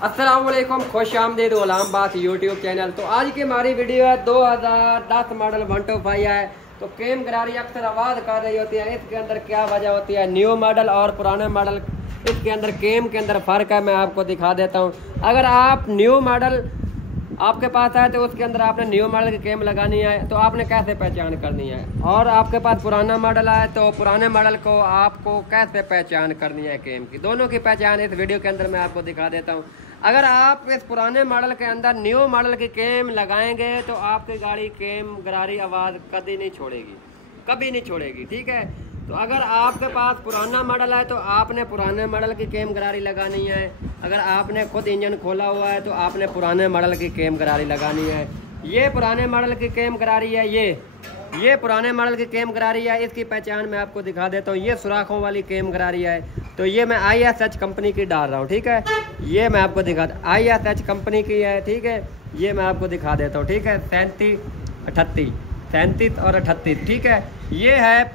अस्सलाम वालेकुम, खुश आमदीद गुलाम बात यूट्यूब चैनल। तो आज की हमारी वीडियो है 2010 मॉडल 125 है। तो केम गरारी अक्सर आवाज़ कर रही होती है, इसके अंदर क्या वजह होती है, न्यू मॉडल और पुराने मॉडल इसके अंदर केम के अंदर फ़र्क है, मैं आपको दिखा देता हूँ। अगर आप न्यू मॉडल आपके पास है तो उसके अंदर आपने न्यू मॉडल की केम लगानी है, तो आपने कैसे पहचान करनी है, और आपके पास पुराना मॉडल है तो पुराने मॉडल को आपको कैसे पहचान करनी है केम की। दोनों की पहचान इस वीडियो के अंदर मैं आपको दिखा देता हूँ। अगर आप इस पुराने मॉडल के अंदर न्यू मॉडल की केम लगाएंगे तो आपकी गाड़ी केम गरारी आवाज़ कभी नहीं छोड़ेगी, कभी नहीं छोड़ेगी, ठीक है। तो अगर आपके पास पुराना मॉडल है तो आपने पुराने मॉडल की केम गरारी लगानी है। अगर आपने खुद इंजन खोला हुआ है तो आपने पुराने मॉडल की केम गरारी लगानी है। ये पुराने मॉडल की केम गरारी है, ये पुराने मॉडल की केम गरारी है। इसकी पहचान मैं आपको दिखा देता हूँ। ये सुराखों वाली केम गरारी है। तो ये मैं ISH कंपनी की डाल रहा हूँ, ठीक है। ये मैं आपको दिखा ISH कंपनी की है, ठीक है। ये मैं आपको दिखा देता हूँ, ठीक है। 37 और 38, ठीक है। ये है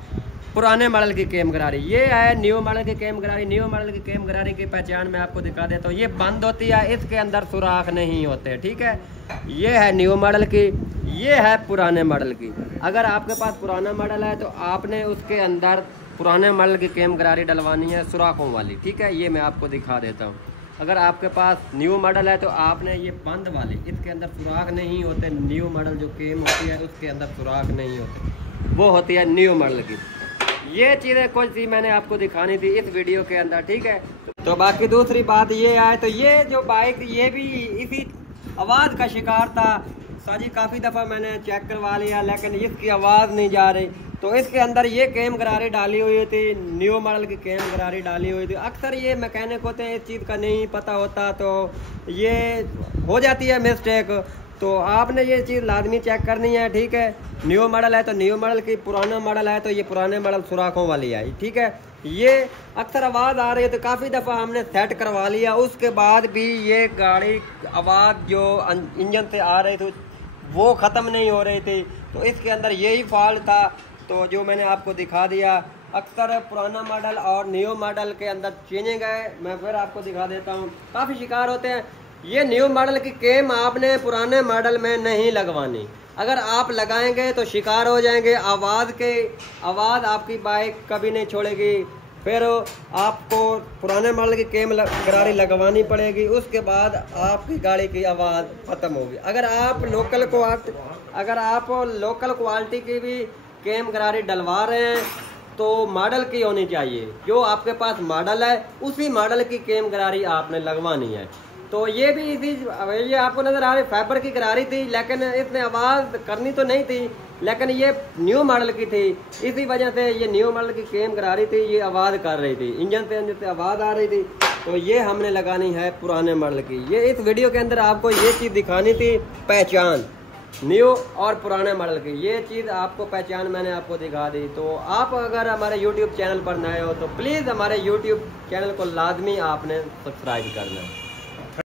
पुराने मॉडल की केम गरारी, ये है न्यू मॉडल की केम गरारी। न्यू मॉडल की केम गरारी की पहचान मैं आपको दिखा देता हूँ। ये बंद होती है, इसके अंदर सुराख नहीं होते, ठीक है। ये है न्यू मॉडल की, ये है पुराने मॉडल की। अगर आपके पास पुराना मॉडल है तो आपने उसके अंदर पुराने मॉडल की केम गरारी डलवानी है सुराखों वाली, ठीक है। ये मैं आपको दिखा देता हूँ। अगर आपके पास न्यू मॉडल है तो आपने ये बंद वाली, इसके अंदर सुराख नहीं होते। न्यू मॉडल जो केम होती है उसके अंदर सुराख नहीं होते, वो होती है न्यू मॉडल की। ये चीज़ें कुछ थी मैंने आपको दिखानी थी इस वीडियो के अंदर, ठीक है। तो बाकी दूसरी बात ये है, तो ये जो बाइक ये भी इसी आवाज़ का शिकार था। साजी काफ़ी दफ़ा मैंने चेक करवा लिया लेकिन इसकी आवाज़ नहीं जा रही। तो इसके अंदर ये केम गरारी डाली हुई थी, न्यू मॉडल की केम गरारी डाली हुई थी। अक्सर ये मैकेनिक होते हैं, इस चीज़ का नहीं पता होता तो ये हो जाती है मिस्टेक। तो आपने ये चीज़ लाजमी चेक करनी है, ठीक है। न्यू मॉडल है तो न्यू मॉडल की, पुराना मॉडल है तो ये पुराने मॉडल सुराखों वाली आई, ठीक है। ये अक्सर आवाज़ आ रही है तो काफ़ी दफ़ा हमने सेट करवा लिया, उसके बाद भी ये गाड़ी आवाज़ जो इंजन से आ रही थी वो ख़त्म नहीं हो रही थी। तो इसके अंदर यही फॉल्ट था, तो जो मैंने आपको दिखा दिया। अक्सर पुराना मॉडल और न्यू मॉडल के अंदर चेंजिंग है, मैं फिर आपको दिखा देता हूँ। काफ़ी शिकार होते हैं। ये न्यू मॉडल की केम आपने पुराने मॉडल में नहीं लगवानी। अगर आप लगाएंगे तो शिकार हो जाएंगे। आवाज़ आपकी बाइक कभी नहीं छोड़ेगी। फिर आपको पुराने मॉडल की केम गरारी लगवानी पड़ेगी, उसके बाद आपकी गाड़ी की आवाज़ ख़त्म होगी। अगर आप लोकल क्वालिटी की भी केम गरारी डलवा रहे हैं तो मॉडल की होनी चाहिए। जो आपके पास मॉडल है उसी मॉडल की केम गरारी आपने लगवानी है। तो ये भी ये आपको नज़र आ रही फाइबर की गरारी थी, लेकिन इसने आवाज़ करनी तो नहीं थी, लेकिन ये न्यू मॉडल की थी। इसी वजह से ये न्यू मॉडल की केम गरारी थी, ये आवाज़ कर रही थी, इंजन से आवाज़ आ रही थी। तो ये हमने लगानी है पुराने मॉडल की। ये इस वीडियो के अंदर आपको ये चीज़ दिखानी थी, पहचान न्यू और पुराने मॉडल की। ये चीज़ आपको पहचान मैंने आपको दिखा दी। तो आप अगर हमारे YouTube चैनल पर नए हो तो प्लीज़ हमारे YouTube चैनल को लाजमी आपने सब्सक्राइब करना है।